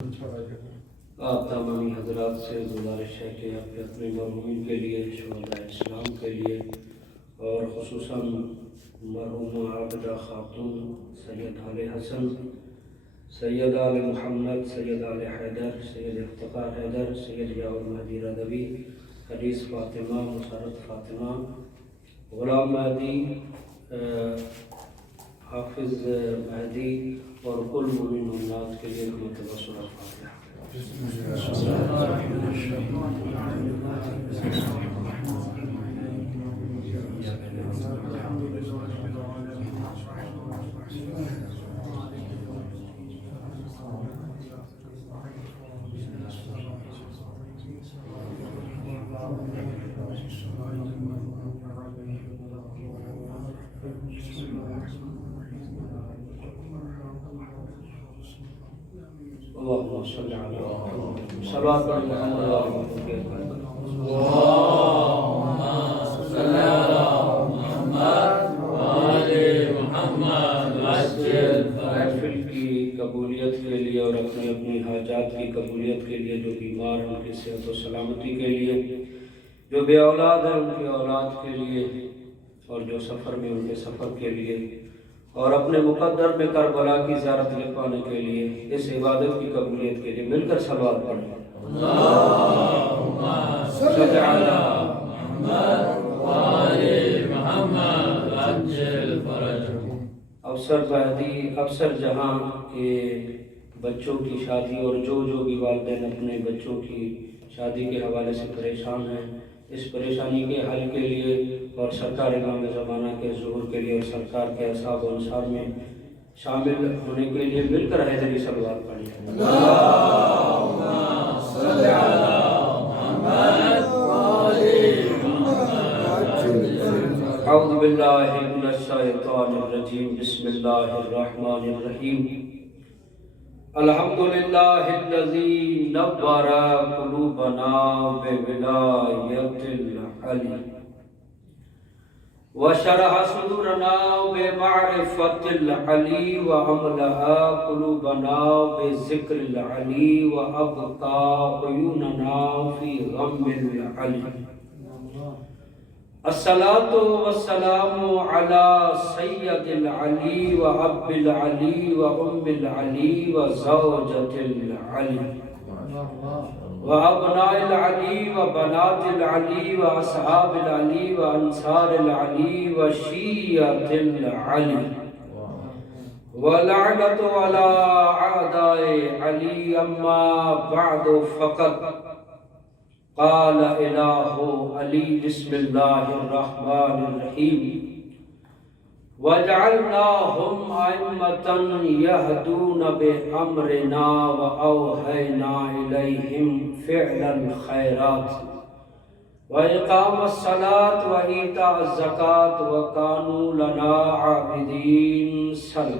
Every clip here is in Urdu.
آپ تمامی حضرات سے گزارش ہے کہ آپ اپنے مرحومین کے لیے، شہداء اسلام کے لیے اور خصوصاً مرحوم عابدہ خاتون سید آل حسن، سید آل محمد، سید آل حیدر، سید افتخار حیدر، سید یاور مہدی رضوی، حدیث فاطمہ، مسرت فاطمہ، غلام مہدی، حافظ مہدی اور کل مومن مومنات کے لیے رحمت اللہ سورہ فاتحہ۔ اللهم صل على محمد صلوات محمد اللهم صل على محمد وآل محمد عجل محفل کی قبولیت کے لیے اور اپنی اپنی حاجات کی قبولیت کے لیے، جو بیمار ہیں ان کی صحت و سلامتی کے لیے، جو بے اولاد ہیں ان کی اولاد کے لیے، اور جو سفر میں ان کے سفر کے لیے، اور اپنے مقدر میں کربلا کی زیارت لے پانے کے لیے، اس عبادت کی قبولیت کے لیے مل کر صلوات پڑھیں۔ اللهم صل على محمد وآل محمد عجل فرجهم۔ افسر مہدی، افسر جہاں کے بچوں کی شادی اور جو بھی والدین اپنے بچوں کی شادی کے حوالے سے پریشان ہیں، اس پریشانی کے حل کے لیے اور سرکار امام زمانہ کے ظہور کے لیے اور سرکار کے اصحاب و انصار میں شامل ہونے کے لیے مل کر حیدری صلوات پڑھیں۔ اللهم صل على محمد وآل محمد عجل فرجهم۔ اعوذ باللہ من الشیطان الرجیم، بسم اللہ الرحمن الرحیم۔ الحمدللہ الذی نور قلوبنا بولایت العلی وشرح صدورنا بمعرفت العلی واملأ قلوبنا بذکر العلی وابقى عیوننا فی غم العلی۔ الصلاة والسلام على سید العلی واب العلی وام العلی وزوجة العلی وابناء العلی وبنات العلی واصحاب العلی وانصار العلی وشیعة العلی ولعنت على اعداء علی۔ اما بعد فقط قال الہ علی، بسم اللہ الرحمن الرحیم۔ وجعلناہم ائمۃ یہدون بامرنا واوحینا الیہم فعل الخیرات واقام الصلاۃ وایتاء الزکاۃ وکانوا لنا عابدین۔ صلی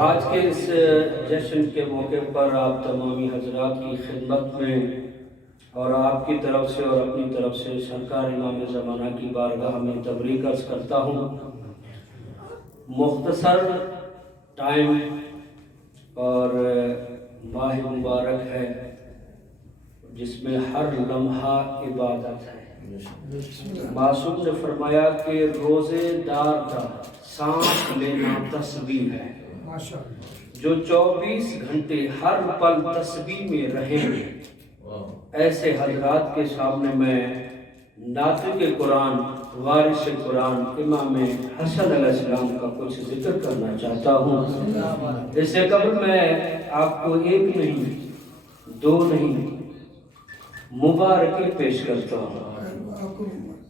آج کے اس جشن کے موقع پر آپ تمامی حضرات کی خدمت میں اور آپ کی طرف سے اور اپنی طرف سے سرکار امام زمانہ کی بارگاہ میں تبریک عرض کرتا ہوں۔ مختصر ٹائم اور ماہ مبارک ہے جس میں ہر لمحہ عبادت ہے۔ معصوم نے فرمایا کہ روزے دار کا سانس لینا تسبیح ہے۔ جو 24 گھنٹے ہر پل تسبیح میں رہیں گے، ایسے حضرات کے سامنے میں ناطق قرآن، وارث قرآن امام حسن علیہ السلام کا کچھ ذکر کرنا چاہتا ہوں۔ اس سے قبل میں آپ کو ایک نہیں، دو نہیں، مبارکیں پیش کرتا ہوں۔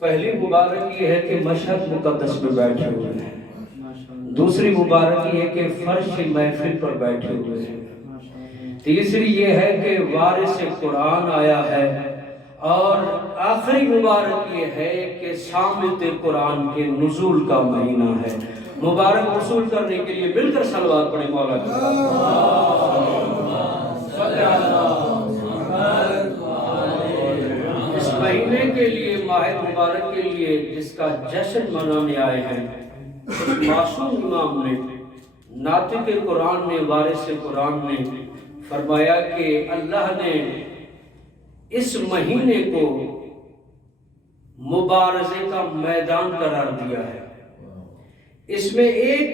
پہلی مبارک یہ ہے کہ مشہد مقدس میں بیٹھے ہوئے ہیں۔ دوسری مبارک یہ کہ فرش محفل پر بیٹھے ہوئے ہیں۔ تیسری یہ ہے کہ وارث قرآن آیا ہے، اور آخری مبارک یہ ہے کہ صامت قرآن کے نزول کا مہینہ ہے۔ مبارک وصول کرنے کے لیے مل کر صلوات پڑھیں مولا کی۔ اس مہینے کے لیے، ماہ مبارک کے لیے جس کا جشن منانے آئے ہیں، اس معصوم امام نے، ناطق قرآن نے، وارث قرآن نے فرمایا کہ اللہ نے اس مہینے کو مبارزے کا میدان قرار دیا ہے۔ اس میں ایک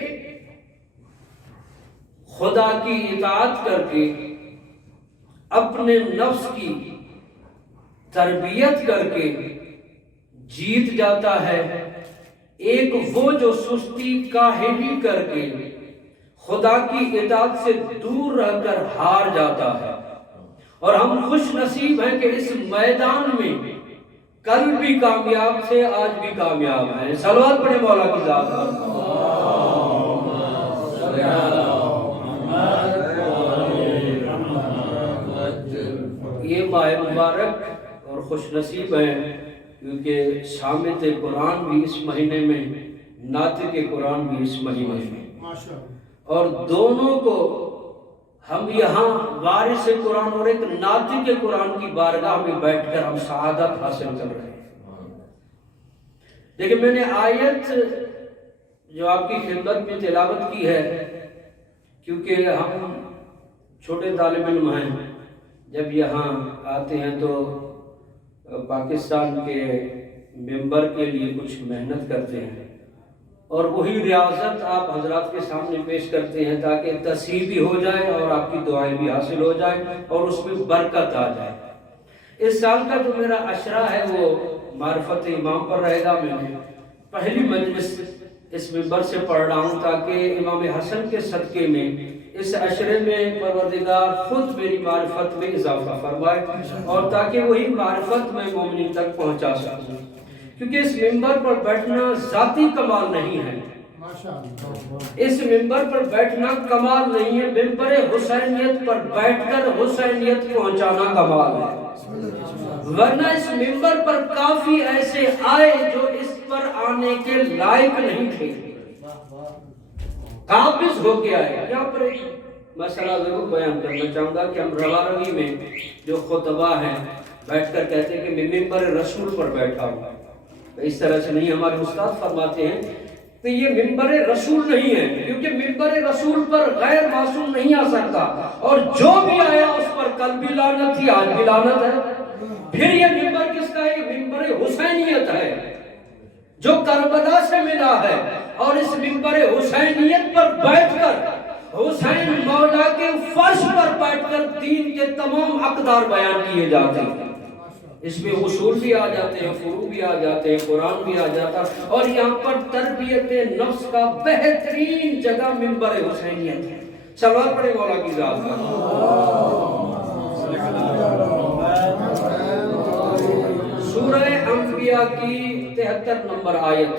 خدا کی اطاعت کر کے اپنے نفس کی تربیت کر کے جیت جاتا ہے، ایک وہ جو سستی کاہلی کر کے خدا کی اطاعت سے دور رہ کر ہار جاتا ہے۔ اور ہم خوش نصیب ہیں کہ اس میدان میں کل بھی کامیاب تھے، آج بھی کامیاب ہیں۔ صلوات پڑھیں مولا کی ذات پر۔ یہ ماہ مبارک اور خوش نصیب ہیں کیونکہ سامت قرآن بھی اس مہینے میں، ناطق قرآن بھی اس مہینے میں، اور دونوں کو ہم یہاں وارث قرآن اور ایک ناطق قرآن کی بارگاہ میں بیٹھ کر ہم سعادت حاصل کر رہے ہیں۔ لیکن میں نے آیت جو آپ کی خدمت میں تلاوت کی ہے، کیونکہ ہم چھوٹے طالب علم ہیں، جب یہاں آتے ہیں تو پاکستان کے ممبر کے لیے کچھ محنت کرتے ہیں، اور وہی ریاضت آپ حضرات کے سامنے پیش کرتے ہیں تاکہ تصحیح بھی ہو جائے اور آپ کی دعائیں بھی حاصل ہو جائے اور اس میں برکت آ جائے۔ اس سال کا جو میرا عشرہ ہے وہ معرفت امام پر رہے گا۔ میں نے پہلی مجلس اس ممبر سے پڑھ رہا ہوں تاکہ امام حسن کے صدقے میں اس عشرے میں پروردگار خود میری معرفت میں اضافہ فرمائے اور تاکہ وہی معرفت میں مومنین تک پہنچا سکوں، کیونکہ اس ممبر پر بیٹھنا ذاتی کمال نہیں ہے، اس ممبر پر بیٹھنا کمال نہیں ہے، ممبر حسینیت پر بیٹھ کر حسینیت پہنچانا کمال ہے۔ ورنہ اس ممبر پر کافی ایسے آئے جو اس پر آنے کے لائق نہیں تھے، قابض ہو کے آئے۔ یہاں پر ایک مسئلہ ضرور بیان کرنا چاہوں گا کہ ہم روا روی میں جو خطبہ ہیں بیٹھ کر کہتے ہیں کہ میں ممبر رسول پر بیٹھا ہوں، اس طرح سے نہیں۔ ہمارے استاد فرماتے ہیں کہ یہ ممبر رسول نہیں ہے، کیونکہ ممبر رسول پر غیر معصوم نہیں آ سکتا، اور جو بھی آیا اس پر کل بھی لعنت تھی، آج بھی لعنت ہے۔ پھر یہ ممبر کس کا ہے؟ یہ ممبر حسینیت ہے جو کربلا سے ملا ہے، اور اس ممبر حسینیت پر بیٹھ کر حسین مولا کے فرش پر بیٹھ کر دین کے تمام اقدار بیان کیے جاتے ہیں۔ اس میں اصول بھی آ جاتے ہیں، فروع بھی آ جاتے ہیں، قرآن بھی آ جاتا ہے، اور یہاں پر تربیت نفس کا بہترین جگہ ممبر حسینیت ہے۔ صلوات پڑھیں مولا کی ذات پر۔ سورہ انبیاء کی 73 نمبر آیت،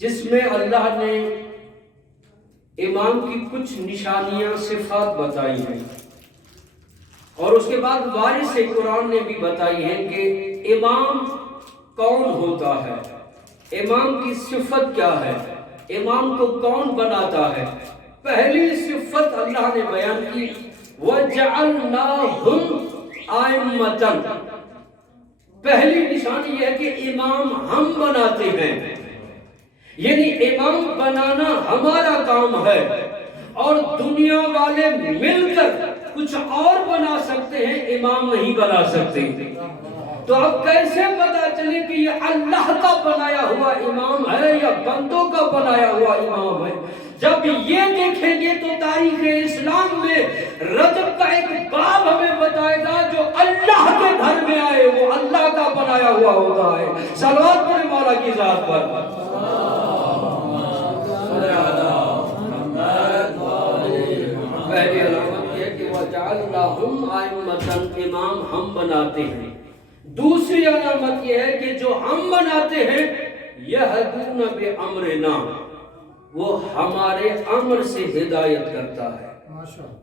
جس میں اللہ نے امام کی کچھ نشانیاں، صفات بتائی ہیں، اور اس کے بعد وارث قرآن نے بھی بتائی ہے کہ امام کون ہوتا ہے، امام کی صفت کیا ہے، امام کو کون بناتا ہے۔ پہلی صفت اللہ نے بیان کی، وَجَعَلْنَاهُمْ أَئِمَّةً۔ پہلی نشانی یہ ہے کہ امام ہم بناتے ہیں، یعنی امام بنانا ہمارا کام ہے، اور دنیا والے مل کر کچھ اور بنا سکتے ہیں، امام نہیں بنا سکتے۔ تو اب کیسے پتا چلے کہ یہ اللہ کا بنایا ہوا امام ہے یا بندوں کا بنایا ہوا امام ہے؟ جب یہ دیکھیں گے تو تاریخ اسلام میں رجب کا ایک باب ہمیں بتائے گا، جو اللہ کے گھر میں آئے وہ اللہ کا بنایا ہوا ہوتا ہے۔ صلوات پڑھیں مولا کی ذات پر۔ پہلی علامت یہ کہ وَجَعَلْنَاهُمْ أَئِمَّةً، امام ہم بناتے ہیں۔ دوسری علامت یہ ہے کہ جو ہم بناتے ہیں، يَهْدُونَ بِأَمْرِنَا، وہ ہمارے امر سے ہدایت کرتا ہے،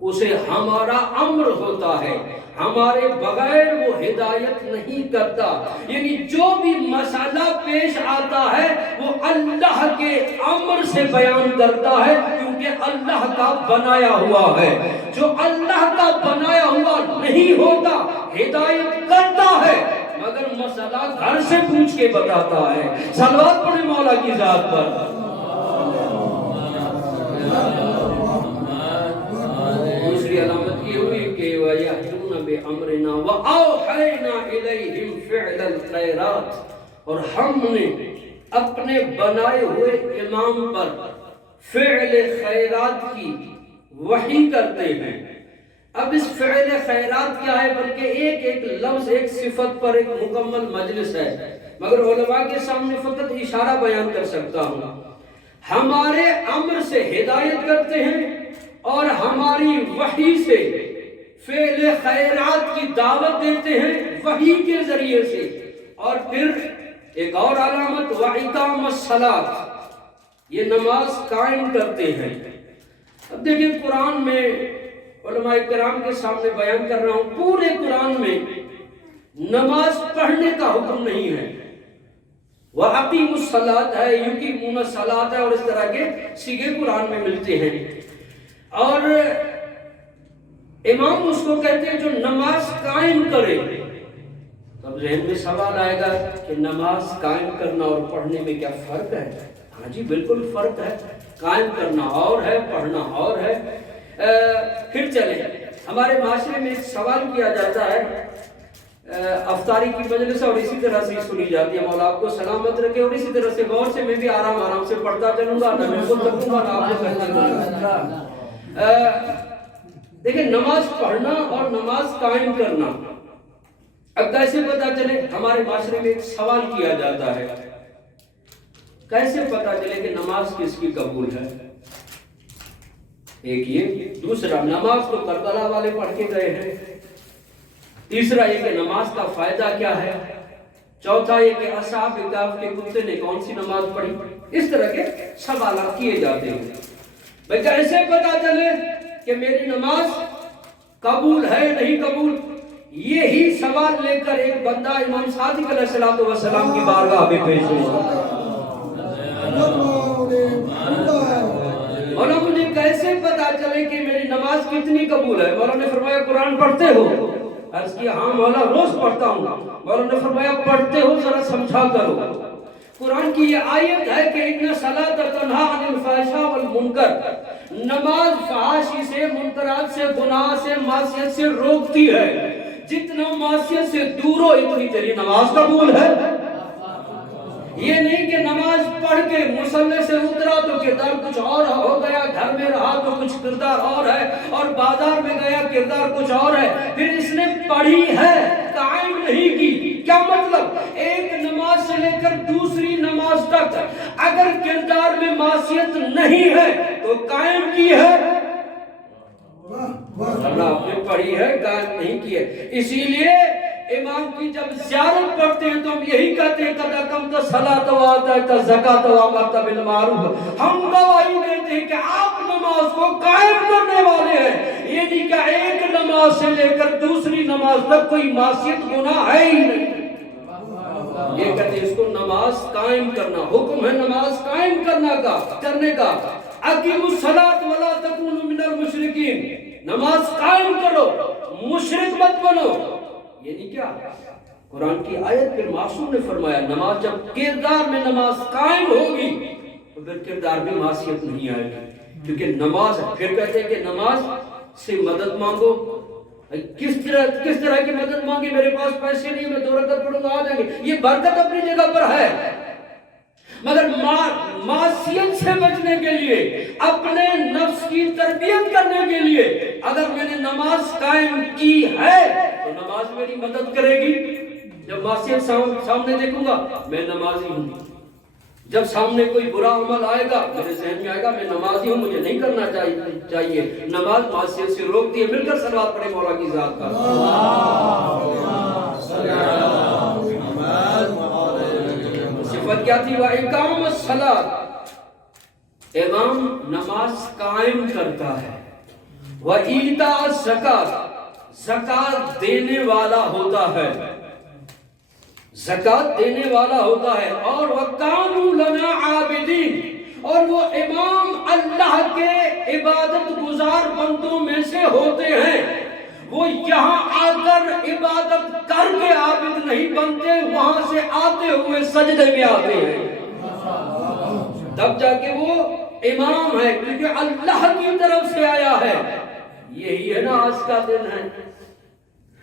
اسے ہمارا امر ہوتا ہے، ہمارے بغیر وہ ہدایت نہیں کرتا۔ یعنی جو بھی مسئلہ پیش آتا ہے وہ اللہ کے امر سے بیان کرتا ہے، کیونکہ اللہ کا بنایا ہوا ہے۔ جو اللہ کا بنایا ہوا نہیں ہوتا، ہدایت کرتا ہے مگر مسئلہ گھر سے پوچھ کے بتاتا ہے۔ صلوات پڑھیں مولا کی ذات پر۔ ہم نے اپنے بنائے ہوئے امام پر فعل خیرات کی وحی کرتے ہیں۔ اب اس فعل خیرات کیا ہے؟ بلکہ ایک ایک لفظ ایک صفت پر ایک مکمل مجلس ہے، مگر علماء کے سامنے فقط اشارہ بیان کر سکتا ہوں۔ ہمارے امر سے ہدایت کرتے ہیں اور ہماری وحی سے فعل خیرات کی دعوت دیتے ہیں وحی کے ذریعے سے۔ اور پھر ایک اور علامت وَإِقَامَ الصَّلَاةِ، یہ نماز قائم کرتے ہیں۔ اب دیکھیں قرآن میں علماء کرام کے سامنے بیان کر رہا ہوں، پورے قرآن میں نماز پڑھنے کا حکم نہیں ہے۔ وَأَقِيمُوا الصَّلَاةَ ہے، يُقِيمُونَ الصَّلَاةَ ہے، اور اس طرح کے سیغے قرآن میں ملتے ہیں۔ اور امام اس کو کہتے ہیں جو نماز قائم کرے۔ اب ذہن میں سوال آئے گا کہ نماز قائم کرنا اور پڑھنے میں کیا فرق ہے؟ ہاں جی بالکل فرق ہے، قائم کرنا اور ہے، پڑھنا اور ہے۔ پھر چلیں، ہمارے معاشرے میں ایک سوال کیا جاتا ہے، افطاری کی مجلس اور اسی طرح سے سنی جاتی ہے، مولا آپ کو سلامت رکھے، اور اسی طرح سے غور سے میں بھی آرام سے پڑھتا چلوں گا، نہ میں خود رکھوں گا نہ آپ کو کہنے گا۔ دیکھیں نماز پڑھنا اور نماز قائم کرنا، اب کیسے پتا چلے؟ ہمارے معاشرے میں ایک سوال کیا جاتا ہے، کیسے پتا چلے کہ نماز کس کی قبول ہے؟ ایک یہ، دوسرا نماز تو کربلا والے پڑھ کے گئے ہیں، تیسرا یہ کہ نماز کا فائدہ کیا ہے، چوتھا یہ کہ اصحاب کہف کے کتے نے کون سی نماز پڑھی؟ اس طرح کے سوالات کیے جاتے ہیں۔ بھئی کیسے پتا چلے کہ میری نماز قبول ہے نہیں قبول؟ یہی سوال لے کر ایک بندہ امام صادق علیہ السلام کی بارگاہ میں پیش ہوا۔ مولا مجھے کیسے پتا چلے کہ میری نماز کتنی قبول ہے؟ مولا نے فرمایا قرآن پڑھتے ہو؟ عرض کیا ہاں مولا روز پڑھتا ہوں۔ مولا نے فرمایا پڑھتے ہو ذرا سمجھا کرو۔ قرآن کی یہ آیت ہے کہ اِنَّ الصَّلَاةَ تَنْہَىٰ عَنِ الْفَحْشَاءِ وَالْمُنکَرِ، نماز فحاشی سے، منکرات سے، گناہ سے، معصیت سے روکتی ہے۔ جتنا معصیت سے دور ہو اتنی تیری نماز قبول ہے۔ یہ نہیں کہ نماز پڑھ کے مصلی سے اترا تو کردار کچھ اور ہو گیا، گھر میں رہا تو کچھ کردار اور ہے، اور بازار میں گیا کردار کچھ اور ہے، پھر اس نے پڑھی ہے قائم نہیں کی۔ کیا مطلب؟ ایک نماز سے لے کر دوسری نماز تک اگر کردار میں معصیت نہیں ہے تو قائم کی ہے، اللہ آپ نے پڑھی ہے قائم نہیں کی ہے۔ اسی لیے امام کی جب زیارت پڑھتے ہیں تو ہم یہی کہتے ہیں قد اقمت الصلاۃ وآتیت الزکاۃ وامرت بالمعروف، ہم گواہی دیتے ہیں کہ آپ نماز کو قائم کرنے والے ہیں، یہ نہیں کہ ایک نماز سے لے کر دوسری نماز تک کوئی معصیت گناہ ہے ہی نہیں۔ یہ کہتے ہیں اس کو نماز قائم کرنا، حکم ہے نماز قائم کرنے کا۔ اقیموا الصلاۃ ولا تکونوا من المشرکین، نماز قائم کرو، مشرک مت بنو۔ یہ نہیں کیا قرآن کی آیت پھر معصوم نے فرمایا نماز جب کردار میں نماز قائم ہوگی تو پھر کردار میں معصیت نہیں آئے گی، کیونکہ نماز ہے۔ پھر کہتے ہیں کہ نماز سے مدد مانگو، کس طرح کی مدد مانگی؟ میرے پاس پیسے نہیں، میں 2 رکعت پڑھوں گا آ جائیں گے، یہ برکت اپنی جگہ پر ہے، مگر معصیت سے بچنے کے لیے، اپنے نفس کی تربیت کرنے کے لیے اگر میں نے نماز قائم کی ہے تو نماز میری مدد کرے گی۔ جب معصیت سامنے دیکھوں گا میں نمازی ہوں، جب سامنے کوئی برا عمل آئے گا میرے ذہن میں آئے گا میں نمازی ہوں، مجھے نہیں کرنا چاہیے۔ نماز معصیت سے روکتی ہے۔ مل کر صلوات پڑھیں مولا کی ذات کا۔ صفت کیا تھی؟ وَإِقَامَ الصَّلَاةِ، امام نماز قائم کرتا ہے۔ وَإِيتَاءَ الزَّکَاةِ، زکات دینے والا ہوتا ہے، زکات دینے والا ہوتا ہے۔ اور وَكَانُوا لَنَا عَابِدِينَ، اور وہ امام اللہ کے عبادت گزار بندوں میں سے ہوتے ہیں۔ وہ یہاں آ کر عبادت کر کے عابد نہیں بنتے، وہاں سے آتے ہوئے سجدے میں آتے ہیں، تب جا کے وہ امام ہے، کیونکہ اللہ کی طرف سے آیا ہے۔ یہی ہے نا آج کا دن ہے،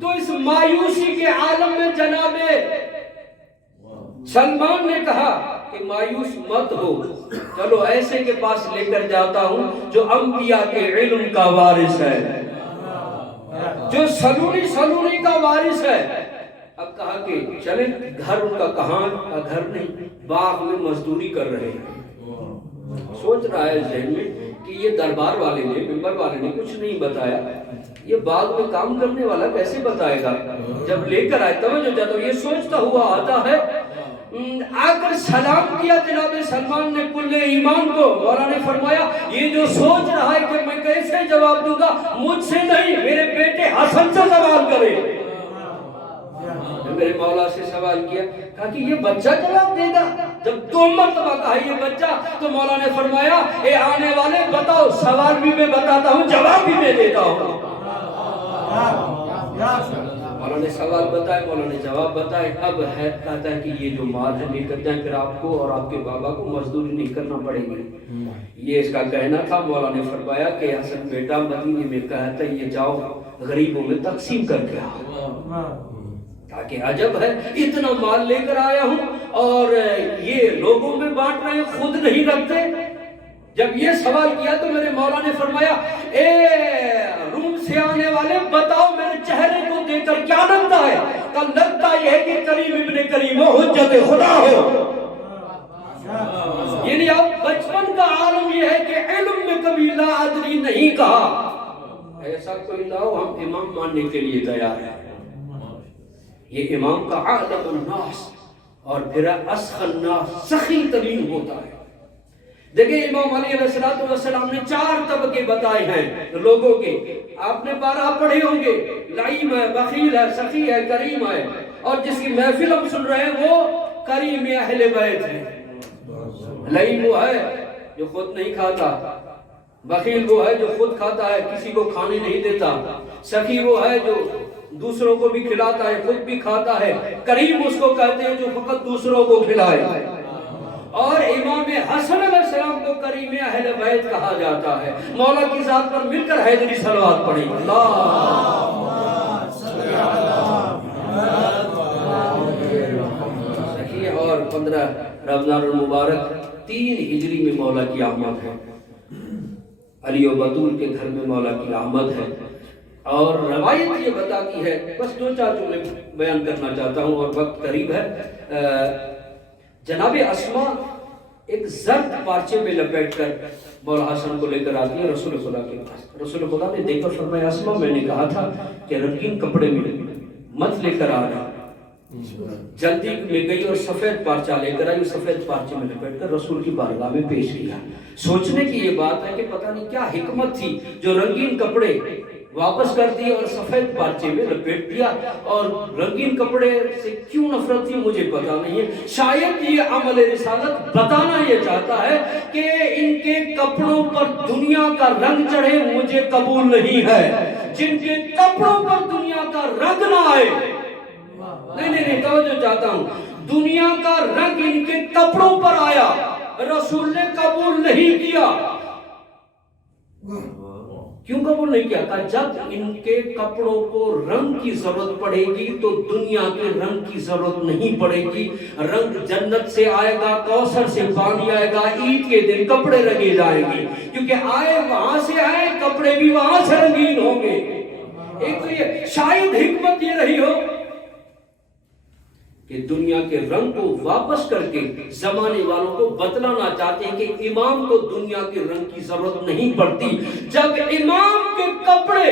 تو اس مایوسی کے عالم میں جناب سلمان نے کہا کہ مایوس مت ہو، چلو ایسے کے پاس لے کر جاتا ہوں جو انبیاء کے علم کا وارث ہے، جو سلونی کا وارث ہے۔ اب کہا کہ چلے، گھر ان کا کہاں کا گھر نہیں، باغ میں مزدوری کر رہے ہیں۔ سوچ رہا ہے ذہن میں کہ یہ دربار والے نے، ممبر والے نے کچھ نہیں بتایا، یہ باغ میں کام کرنے والا کیسے بتائے گا؟ جب لے کر آئے توجہ جاتا ہوں، یہ سوچتا ہوا آتا ہے، آ کر سلام کیا جناب سلمان نے کل ایمان کو۔ مولا نے فرمایا یہ جو سوچ رہا ہے کہ میں کیسے جواب دوں گا، مجھ سے نہیں، میرے بیٹے حسن سے سوال کرے۔ میرے مولا سے سوال کیا، کہا کہ یہ بچہ جواب دے گا؟ جب 2 مرتبہ کہا یہ بچہ، تو مولا نے فرمایا اے آنے والے بتاؤ، سوال بھی میں بتاتا ہوں، جواب بھی میں دیتا ہوں۔ مولا نے سوال بتائے، مولا نے جواب بتائے۔ اب ہے کہتا ہے کہ یہ جو مال ہے لے کر جائیں، پھر آپ کو اور آپ کے بابا کو مزدوری نہیں کرنا پڑے گی، یہ اس کا کہنا تھا۔ مولا نے فرمایا کہ حسن بیٹا مدینے میں کہتا ہے یہ جاؤ غریبوں میں تقسیم کر کے آؤ۔ تاکہ عجب ہے، اتنا مال لے کر آیا ہوں اور یہ لوگوں میں بانٹ رہے ہیں، خود نہیں رکھتے۔ جب یہ سوال کیا تو میرے مولا نے فرمایا اے روم سے آنے والے بتاؤ میرے چہرے کو دیکھ کر کیا لگتا ہے؟ کہ لگتا یہ ہے کہ کریم ابن کریم ہو، حجت خدا ہو۔ یعنی اب بچپن کا عالم یہ ہے کہ علم میں کبھی لا ادری نہیں کہا۔ ایسا کوئی نہ ہو، ہم امام ماننے کے لیے تیار ہیں۔ یہ امام کا اعلم الناس اور پھر اسخی الناس، سخی ترین ہوتا ہے۔ دیکھیں امام علی علیہ السلام نے 4 طبقے بتائے ہیں لوگوں کے، آپ نے 12 پڑھے ہوں گے، لعیم ہے، بخیل ہے، سخی ہے، کریم ہے، اور جس کی محفل ہم سن رہے ہیں وہ کریم اہل بیت ہے۔ لعیم وہ ہے جو خود نہیں کھاتا، بخیل وہ ہے جو خود کھاتا ہے کسی کو کھانے نہیں دیتا، سخی وہ ہے جو دوسروں کو بھی کھلاتا ہے خود بھی کھاتا ہے، کریم اس کو کہتے ہیں جو فقط دوسروں کو کھلائے۔ اور امام حسن علیہ السلام کو کریم اہل بیت کہا جاتا ہے۔ مولا کی ذات پر مل کر حیدری صلوات پڑھیں، اللہم صلی علی اور 15 رمضان المبارک 3 ہجری میں مولا کی آمد ہے، علی و بطول کے گھر میں مولا کی آمد ہے۔ اور روایت یہ بتاتی ہے، بس 2-4 جملے بیان کرنا چاہتا ہوں اور وقت قریب ہے۔ جناب اسما ایک زرد پارچے میں لپیٹ کر مولا حسن کو لے کر آتی ہے رسول خدا کے پاس۔ رسول خدا نے دیکھ کر فرمایا اسما میں نے کہا تھا کہ رنگین کپڑے میں مت لے کر آنا۔ جلدی میں گئی اور سفید پارچہ لے کر آئی، سفید پارچے میں لپیٹ کر رسول کی بارگاہ میں پیش کیا۔ سوچنے کی یہ بات ہے کہ پتہ نہیں کیا حکمت تھی جو رنگین کپڑے واپس کر دیے اور سفید پارچے میں لپیٹ دیا، اور رنگین کپڑے سے کیوں نفرت تھی مجھے پتا نہیں ہے۔ شاید یہ عمل رسالت بتانا یہ چاہتا ہے کہ ان کے کپڑوں پر دنیا کا رنگ چڑھے مجھے قبول نہیں ہے، جن کے کپڑوں پر دنیا کا رنگ نہ آئے، نہیں توجہ چاہتا ہوں، دنیا کا رنگ ان کے کپڑوں پر آیا، رسول نے قبول نہیں کیا۔ کیوں قبول نہیں کیا؟ کہ جب ان کے کپڑوں کو رنگ کی ضرورت پڑے گی تو دنیا کے رنگ کی ضرورت نہیں پڑے گی، رنگ جنت سے آئے گا، کوثر سے پانی آئے گا، عید کے دن کپڑے رنگے جائیں گے، کیونکہ آئے وہاں سے آئے، کپڑے بھی وہاں سے رنگین ہوں گے۔ ایک تو یہ شاید حکمت یہ رہی ہو کہ دنیا کے رنگ کو واپس کر کے زمانے والوں کو بتلانا چاہتے ہیں کہ امام کو دنیا کے رنگ کی ضرورت نہیں پڑتی۔ جب امام کے کپڑے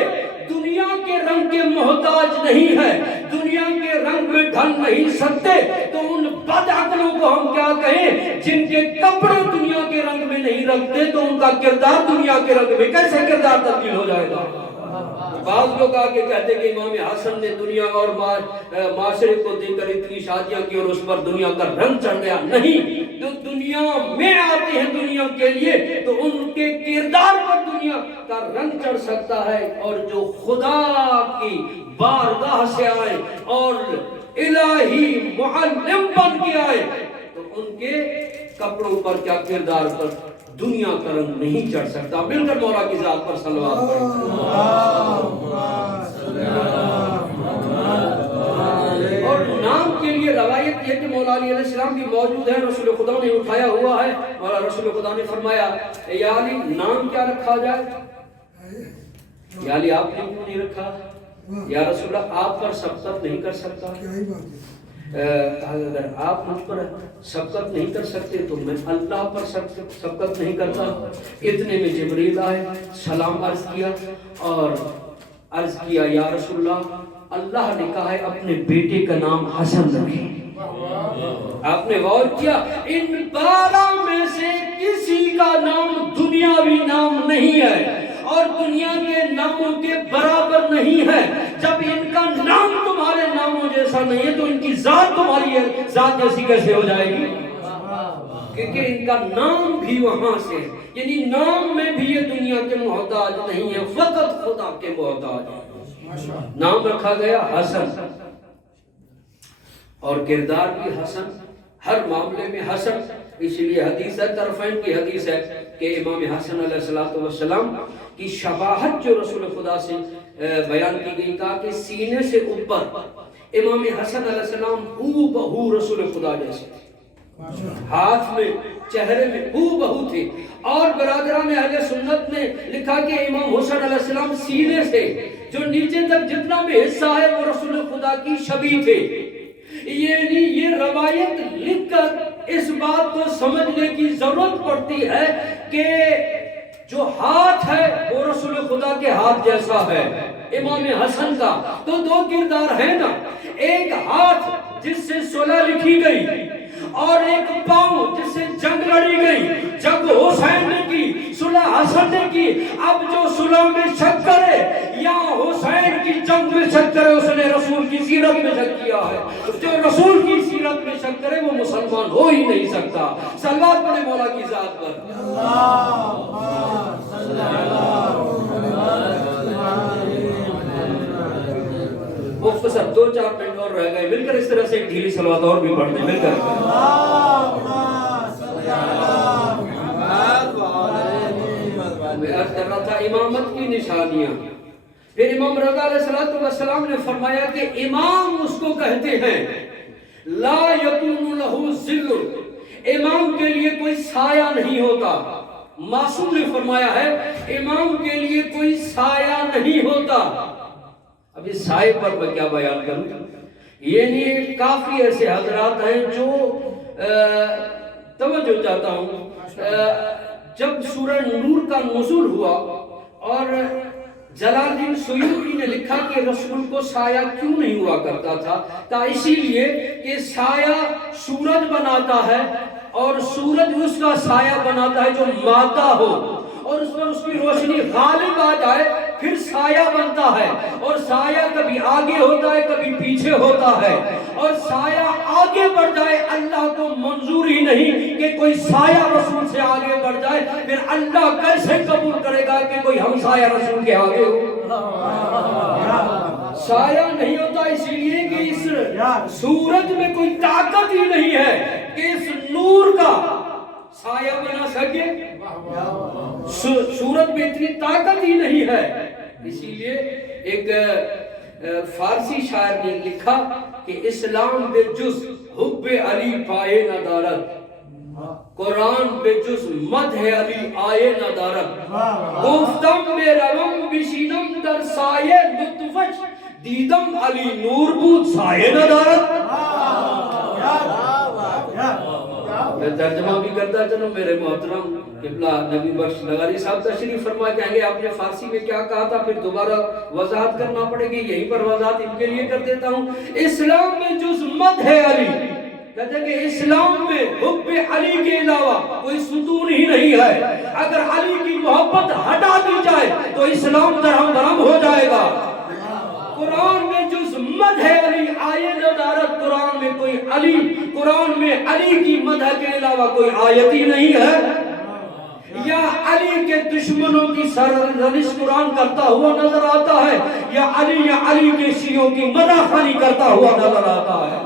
دنیا کے رنگ کے محتاج نہیں ہے، دنیا کے رنگ میں ڈھل نہیں سکتے، تو ان بد عقلوں کو ہم کیا کہیں جن کے کپڑے دنیا کے رنگ میں نہیں رکھتے، تو ان کا کردار دنیا کے رنگ میں کیسے کردار تبدیل ہو جائے گا؟ بعض لوگ آگے کہتے ہیں کہ امام حسن نے دنیا اور معاشرے کو دیکھ کر اتنی شادیاں کی اور اس پر دنیا کا رنگ چڑھ گیا۔ نہیں، جو دنیا میں آتے ہیں دنیا کے لیے تو ان کے کردار پر دنیا کا رنگ چڑھ سکتا ہے، اور جو خدا کی بارگاہ سے آئے اور الہی معلم بن کے آئے تو ان کے کپڑوں پر کیا کردار پر دنیا کا رنگ نہیں چڑھ سکتا۔ مل کر مولا کی ذات پر صلوات پڑھیں۔ یہ کہ مولا علی علیہ السلام بھی موجود ہے، رسول خدا نے اٹھایا ہوا ہے، اور رسول خدا نے فرمایا یا علی نام کیا رکھا جائے؟ یا علی آپ نے کیوں نہیں رکھا؟ یا رسول اللہ آپ پر سبقت نہیں کر سکتا؟ اگر آپ مجھ پر سبقت نہیں کر سکتے تو میں اللہ پر سبقت نہیں کرتا۔ اتنے میں جبریل آئے، سلام عرض کیا اور عرض کیا یا رسول اللہ نے کہا ہے اپنے بیٹے کا نام حسن رکھیں۔ آپ نے غور کیا ان 12 میں سے کسی کا نام دنیاوی نام نہیں ہے اور دنیا کے ناموں کے برابر نہیں ہے۔ جب ان کا نام تمہارے ناموں جیسا نہیں ہے تو ان کی ذات تمہاری ذات جیسی کیسے ہو جائے گی؟ کیونکہ ان کا نام بھی وہاں سے، یعنی نام میں بھی یہ دنیا کے محتاج نہیں ہے، فقط خدا کے محتاج ہے۔ نام رکھا گیا حسن، اور کردار بھی حسن، ہر معاملے میں حسن۔ اسی لیے حدیث ہے، طرفین کی حدیث ہے کہ امام حسن علیہ السلام کی شباہت جو رسول خدا سے بیان کی گئی، کہا کہ سینے سے اوپر امام حسن علیہ السلام ہو بہو رسول خدا جیسے، ہاتھ میں چہرے میں ہو بہو تھے۔ اور برادران اہل سنت نے لکھا کہ امام حسن علیہ السلام سینے سے جو نیچے تک جتنا بھی حصہ ہے وہ رسول خدا کی شبیہ تھے۔ یہ روایت لکھ کر اس بات کو سمجھنے کی ضرورت پڑتی ہے کہ جو ہاتھ ہے وہ رسول خدا کے ہاتھ جیسا ہے امام حسن کا۔ تو دو کردار ہیں نا، ایک ہاتھ جس سے صلح لکھی گئی اور ایک پاؤں جس سے جنگ لڑی گئی۔ جنگ حسین نے کی، صلح حسن نے کی۔ اب جو صلح میں شک کرے یا حسین کی جنگ میں شک کرے اس نے رسول کی سیرت میں شک کیا ہے۔ جو رسول کی سیرت میں شک کرے وہ مسلمان ہو ہی نہیں سکتا۔ صلوات پڑھے مولا کی ذات پر۔ مختصر 2-4 منٹ اور رہ گئے، مل کر اس طرح سے ایک ڈھیلی صلوات اور بھی پڑھ لیں مل کر۔ میں عرض کر رہا تھا امامت کی نشانیاں۔ پھر امام رضا علیہ السلام نے فرمایا کہ امام اس کو کہتے ہیں لا یکون لہ ظل، امام کے لیے کوئی سایہ نہیں ہوتا۔ معصوم نے فرمایا ہے امام کے لیے کوئی سایہ نہیں ہوتا۔ اب اس سائے پر میں کیا بیان کروں، یہ کافی ایسے حضرات ہیں جو توجہ چاہتا ہوں۔ جب سورہ نور کا نزول ہوا اور جلال الدین سیوطی نے لکھا کہ رسول کو سایہ کیوں نہیں ہوا کرتا تھا، کہ اسی لیے کہ سایہ سورج بناتا ہے اور سورج اس کا سایہ بناتا ہے جو مادہ ہو، اور اس پر اس کی روشنی غالب آ جائے پھر سایہ بنتا ہے، اور سایہ کبھی آگے ہوتا ہے کبھی پیچھے ہوتا ہے، اور سایہ آگے بڑھ جائے اللہ کو منظور ہی نہیں کہ کوئی سایہ رسول سے آگے بڑھ جائے، پھر اللہ کیسے قبول کرے گا کہ کوئی ہم سایہ رسول کے آگے ہو؟ سایہ نہیں ہوتا اس لیے کہ اس سورج میں کوئی طاقت ہی نہیں ہے کہ اس نور کا سایہ بنا سکے، سورج میں اتنی طاقت ہی نہیں ہے۔ اسی لیے ایک فارسی شاعر نے لکھا کہ اسلام بے جز حب علی پائے نہ دارت، قرآن بے جز مدح علی آئے نہ دارت، گفتم بے روم بشینم در سایه لطفش، دیدم علی نور بود سایه نہ دارت۔ میں ترجمہ بھی کرتا چلوں میرے محترم قبلہ نبی بخش لغاری صاحب تشریف فرما کہیں گے آپ نے فارسی میں کیا کہا تھا، پھر دوبارہ وضاحت کرنا پڑے گی، یہیں پر وضاحت ان کے لیے کر دیتا ہوں۔ اسلام میں جز مدح علی، کہتے ہیں کہ اسلام میں حب علی کے علاوہ کوئی ستون ہی نہیں ہے۔ اگر علی کی محبت ہٹا دی جائے تو اسلام درہم برہم ہو جائے گا۔ قرآن میں جز مدح علی آیے ندارت، قرآن میں کوئی علی، قرآن میں علی کی مدح کے علاوہ کوئی آیت ہی نہیں ہے۔ یا علی کے دشمنوں کی سرزنش قرآن کرتا ہوا نظر آتا ہے، یا علی کے شیعوں کی مدح خوانی کرتا ہوا نظر آتا ہے۔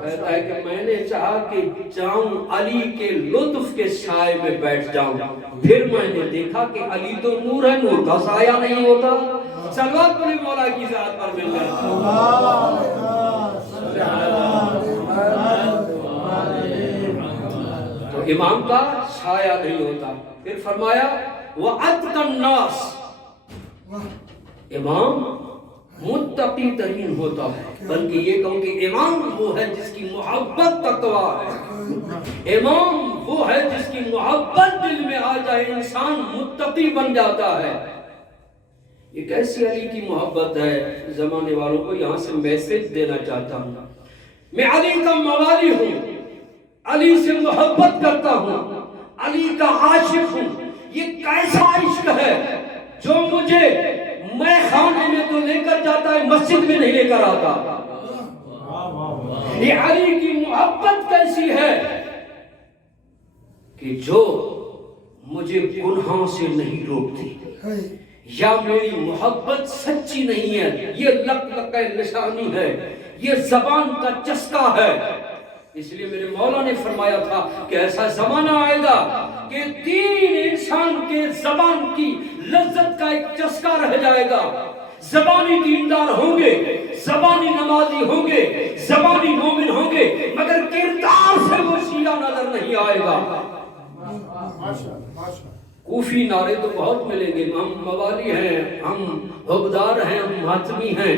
کہتا ہے کہ میں نے چاہا کہ جاؤں علی کے لطف کے سائے میں بیٹھ جاؤں، پھر میں نے دیکھا کہ علی تو نور ہے، نور کا سایہ نہیں ہوتا۔ صلوات پڑھیں مولا کی ذات پر مل کر۔ امام کا سایہ نہیں ہوتا. پھر فرمایا وَأَتْقَى النَّاسِ، امام متقی ترین ہوتا ہے. بلکہ یہ کہوں کہ امام وہ ہے جس کی محبت تقویٰ ہے. امام وہ ہے جس کی محبت دل میں آ جائے انسان متقی بن جاتا ہے. یہ کیسی علی کی محبت ہے. زمانے والوں کو یہاں سے میسج دینا چاہتا ہوں، میں علی کا موالی ہوں، علی سے محبت کرتا ہوں، علی کا عاشق ہوں. یہ کیسا عشق ہے جو مجھے میں خانے میں تو لے کر جاتا ہے، مسجد میں نہیں لے کر آتا. یہ علی کی محبت کیسی ہے کہ جو مجھے گناہوں سے نہیں روکتی. یا میری محبت سچی نہیں ہے، یہ لک لک لسانی ہے، یہ زبان کا چسکا ہے. اس لیے میرے مولا نے فرمایا تھا کہ ایسا زمانہ آئے گا کہ دین انسان کے زبان کی لذت کا ایک چسکا رہ جائے گا. زبانی دیندار ہوں گے، زبانی نمازی ہوں گے، زبانی مومن ہوں گے، مگر کردار سے وہ شیعہ نظر نہیں آئے گا. کوفی نعرے تو بہت ملیں گے، ہم موالی ہیں، ہم حبدار ہیں، ہم ماتمی ہیں.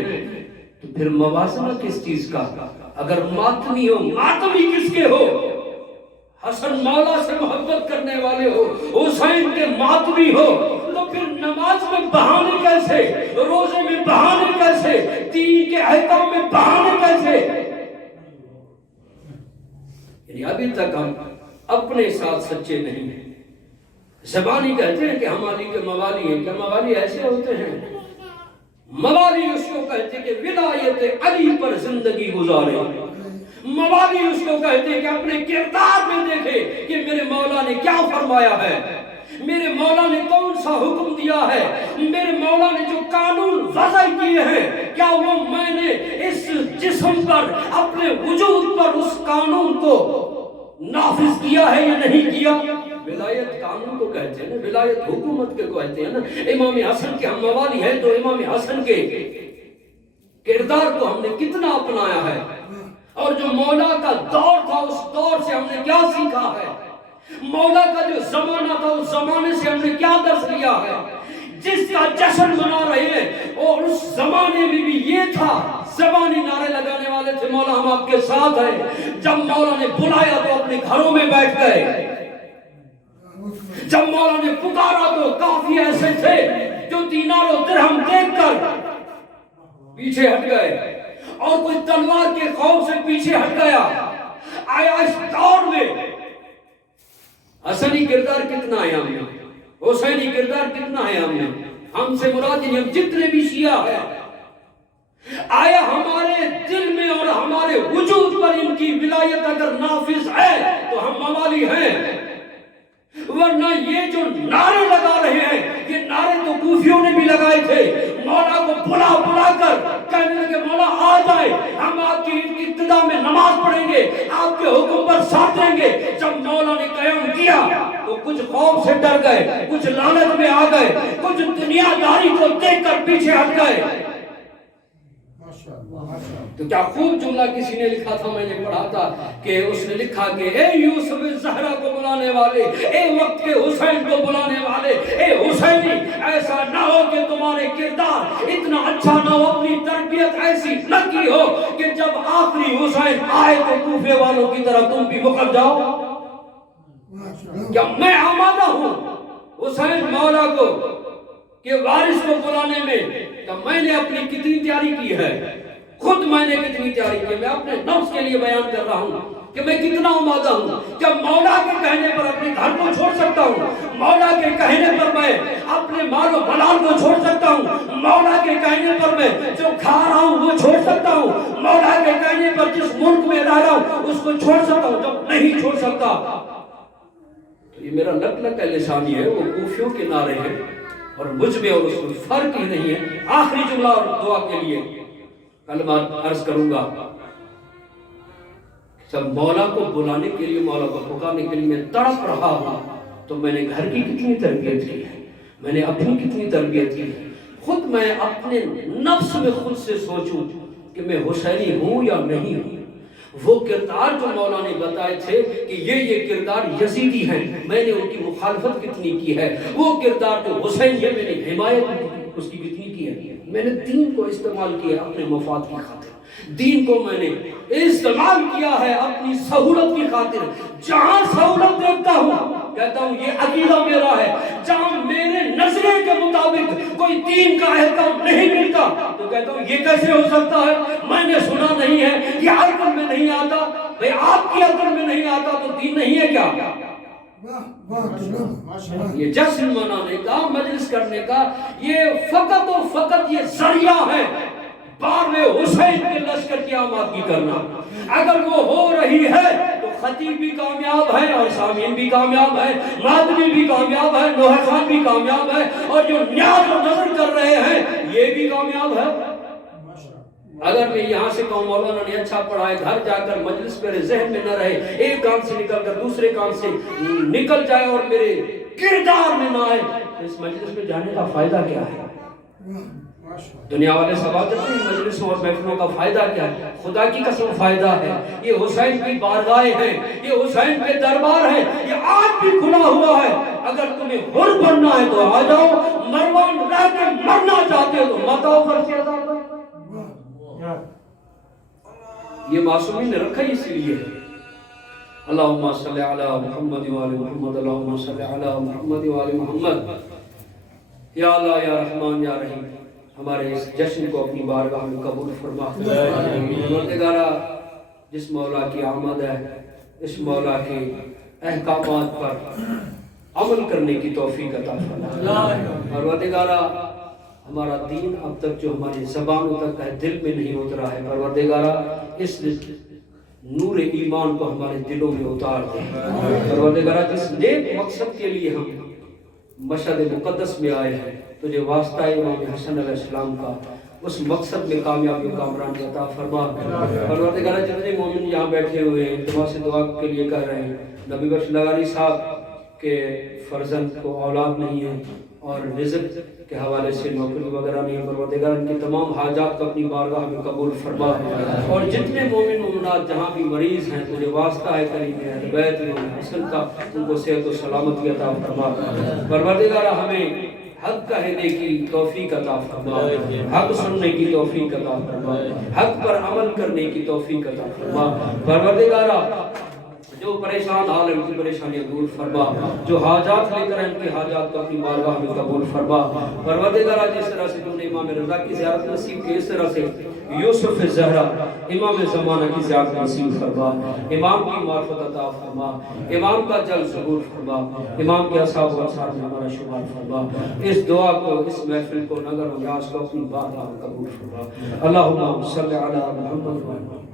تو پھر موازنہ کس چیز کا؟ اگر ماتمی ہو، ماتمی کس کے ہو؟ حسن مولا سے محبت کرنے والے ہو، حسین کے ماتمی ہو، تو پھر نماز میں بہانے کیسے، روزے میں بہانے کیسے، دین کے احکام میں بہانے کیسے؟ یعنی ابھی تک ہم اپنے ساتھ سچے نہیں ہیں. زبانی کہتے ہیں کہ ہم علی کے موالی ہیں. کیا موالی ایسے ہوتے ہیں؟ موالی اس کو کہتے ہیں کہ ولایت علی پر زندگی گزارے. موالی اس کو کہتے ہیں کہ اپنے کردار میں دیکھے کہ میرے مولا نے کیا فرمایا ہے، میرے مولا نے کون سا حکم دیا ہے، میرے مولا نے جو قانون وضع کیے ہیں کیا وہ میں نے اس جسم پر، اپنے وجود پر اس قانون کو نافذ کیا ہے یا نہیں کیا. ولایت قانون کو کہتے ہیں نا، ولایت حکومت کے کو کہتے ہیں نا. امام حسن کے ہم موالی ہیں تو امام حسن کے کردار کو ہم نے کتنا اپنایا ہے، اور جو مولا کا دور تھا اس دور سے ہم نے کیا سیکھا ہے، مولا کا جو زمانہ تھا اس زمانے سے ہم نے کیا درس لیا ہے. جس کا جشن منا رہے ہیں اور اس زمانے میں بھی یہ تھا، زبانی نعرے لگانے والے تھے مولا ہم آپ کے ساتھ ہیں. جب مولا نے بلایا تو اپنے گھروں میں بیٹھ گئے. جب مولا نے پکارا تو کافی ایسے تھے جو دینار و درہم دیکھ کر پیچھے ہٹ گئے، اور کوئی تلوار کے خوف سے پیچھے ہٹ گیا. آیا اس دور میں حسنی کردار کتنا ہے ہم میں، حسینی کردار کتنا ہے ہم میں. ہم سے مراد ہم جتنے بھی شیعہ ہیں، آیا ہمارے دل میں اور ہمارے وجود پر ان کی ولایت اگر نافذ ہے تو ہم موالی ہیں. ورنہ یہ جو نعرے لگا رہے ہیں، یہ نعرے تو کوفیوں نے بھی لگائے تھے. مولا کو بلا بلا کر کہنے لگے مولا آ جائے، ہم آپ کی ابتدا میں نماز پڑھیں گے، آپ کے حکم پر ساتھ دیں گے. جب مولا نے قیام کیا تو کچھ خوف سے ڈر گئے، کچھ لعنت میں آ گئے، کچھ دنیا داری کو دیکھ کر پیچھے ہٹ گئے. تو کیا خوب جملہ کسی نے لکھا تھا، میں نے پڑھا تھا کہ اس نے لکھا کہ اے یوسف زہرا کو بلانے والے، اے وقت کے حسین کو بلانے والے، اے حسینی ایسا نہ ہو کہ تمہارے کردار اتنا اچھا نہ ہو، اپنی تربیت ایسی نہ کی ہو کہ جب آخری حسین آئے تو کوفے والوں کی طرح تم بھی مکر جاؤ. کیا میں آمادہ ہوں حسین مولا کو کہ وارث کو بلانے میں؟ کہ میں نے اپنی کتنی تیاری کی ہے، خود میں نے کتنی تیاری کی ہے. میں اپنے نفس کے لیے بیان کر رہا ہوں کہ میں کتنا آمادہ ہوں. جب مولا کے کہنے پر اپنے گھر کو چھوڑ سکتا ہوں، مولا کے کہنے پر میں اپنے مال و ملال کو چھوڑ سکتا ہوں، مولا کے کہنے پر میں جو کھا رہا ہوں وہ چھوڑ سکتا ہوں، مولا کے کہنے پر جس ملک میں رہ رہا ہوں اس کو چھوڑ سکتا ہوں. جب نہیں چھوڑ سکتا تو یہ میرا لک لک لسانی ہے، وہ کوفیوں کے نعرے ہیں اور مجھ میں اور اس میں فرق ہی نہیں ہے. آخری جملہ اور دعا کے لیے کلمات عرض کروں گا. جب مولا کو بلانے کے لیے، مولا کو پکارنے کے لیے میں تڑپ رہا ہوں تو میں نے گھر کی کتنی تربیت کی ہے، میں نے اپنی کتنی تربیت کی ہے. خود میں اپنے نفس میں خود سے سوچوں کہ میں حسینی ہوں یا نہیں ہوں. وہ کردار جو مولا نے بتائے تھے کہ یہ کردار یزیدی ہیں، میں نے ان کی مخالفت کتنی کی ہے، وہ کردار جو حسین ہے میں نے حمایت اس کی کتنی کی ہے، میں نے دین کو استعمال کیا اپنے مفاد کی خاطر، دین کو میں نے استعمال کیا ہے اپنی سہولت کی خاطر، جہاں سہولت دیکھتا ہوں کہتا ہوں یہ عقیدہ میرا ہے، جہاں میرے نظریے کے مطابق کوئی دین کا احکام نہیں ملتا تو کہتا ہوں یہ کیسے ہو سکتا ہے، میں نے سنا نہیں ہے، یہ عقل میں نہیں آتا، بھئی آپ کی عقل میں نہیں آتا تو دین نہیں ہے کیا؟ یہ جشن منانے کا، مجلس کرنے کا، یہ فقط و فقط یہ ذریعہ ہے بار حسین کے لشکر کی آمادگی کرنا۔ اگر وہ ہو رہی ہے تو خطیب بھی کامیاب ہے اور سامعین بھی کامیاب ہے، مادری بھی کامیاب ہے، لوہے خان بھی کامیاب ہے، اور جو نیاز و نظر کر رہے ہیں یہ بھی کامیاب ہے۔ اگر میں یہاں سے کہوں مولانا نے اچھا پڑھائے، گھر جا کر مجلس میرے ذہن میں نہ رہے، ایک کام سے نکل کر دوسرے کام سے نکل جائے اور میرے کردار میں نہ آئے، تو اس مجلس میں جانے کا فائدہ کیا ہے؟ دنیا والے سوال کرتے ہیں مجلسوں اور محفلوں کا فائدہ کیا ہے؟ خدا کی قسم فائدہ ہے، یہ حسین کی بارگاہیں ہیں، یہ حسین کے دربار ہیں، یہ آج بھی کھلا ہوا ہے، اگر تمہیں حر بننا ہے تو آ جاؤ، مروان رہ کے مرنا چاہتے ہو تو مت آؤ فرشتے عذاب پر۔ یہ معصومین نے رکھا ہی اس لیے ہے۔ اللہم صلی علی محمد وآل محمد، اللہم صلی علی محمد وآل محمد۔ یا اللہ یا رحمان یا رحیم، ہمارے اس جشن کو اپنی بارگاہ میں قبول فرما۔ پروردگارا جس مولا کی آمد ہے اس مولا کے احکامات پر عمل کرنے کی توفیق عطا فرما۔ پروردگارا ہمارا دین اب تک جو ہماری زبانوں تک ہے دل میں نہیں اترا ہے، پروردگارا اس نور ایمان کو ہمارے دلوں میں اتار دے۔ پروردگارا جس نیک مقصد کے لیے ہم مشہد مقدس میں آئے ہیں، تجھے واسطہ امام حسن علیہ السلام کا اس مقصد میں کامیابی و کامرانی عطا فرما۔ پروردگارا جتنے مومن یہاں بیٹھے ہوئے ہیں دعا سے دعا کے لیے کر رہے ہیں، نبی بخش لغاری صاحب کے فرزند کو اولاد نہیں ہے اور رزق کے حوالے سے نوکری وغیرہ نہیں ہے، پروردگار ان کی تمام حاجات کو اپنی بارگاہ میں قبول فرما، اور جتنے مومن مومنات جہاں بھی مریض ہیں تجھے واسطہ ہے کریم اہل بیت امام حسن کا، ان کو صحت و سلامتی عطا فرما۔ پروردگار ہمیں حق کہنے کی توفیق عطا فرما، حق سننے کی توفیق عطا فرما، حق پر عمل کرنے کی توفیق عطا فرما۔ پروردگارا جو پریشان حال ہیں ان کی پریشانیاں دور فرما، جو حاجات لے کر ان کی حاجات کو اپنی بارگاہ میں قبول فرما۔ پروردگارا جس طرح سے تم نے امام رضا کی زیارت نصیب کی، اس طرح سے یوسف زہرا امام زمانہ کی زیارت نصیب فرما، امام کی معرفت عطا فرما، امام کا جل ظہور فرما، امام کے اصحاب و انصار میں ہمارا شمار فرما۔ اس دعا کو، اس محفل کو، نگر و نیاز کو اپنی بارگاہ میں قبول فرما۔ اللہم صلی علی محمد و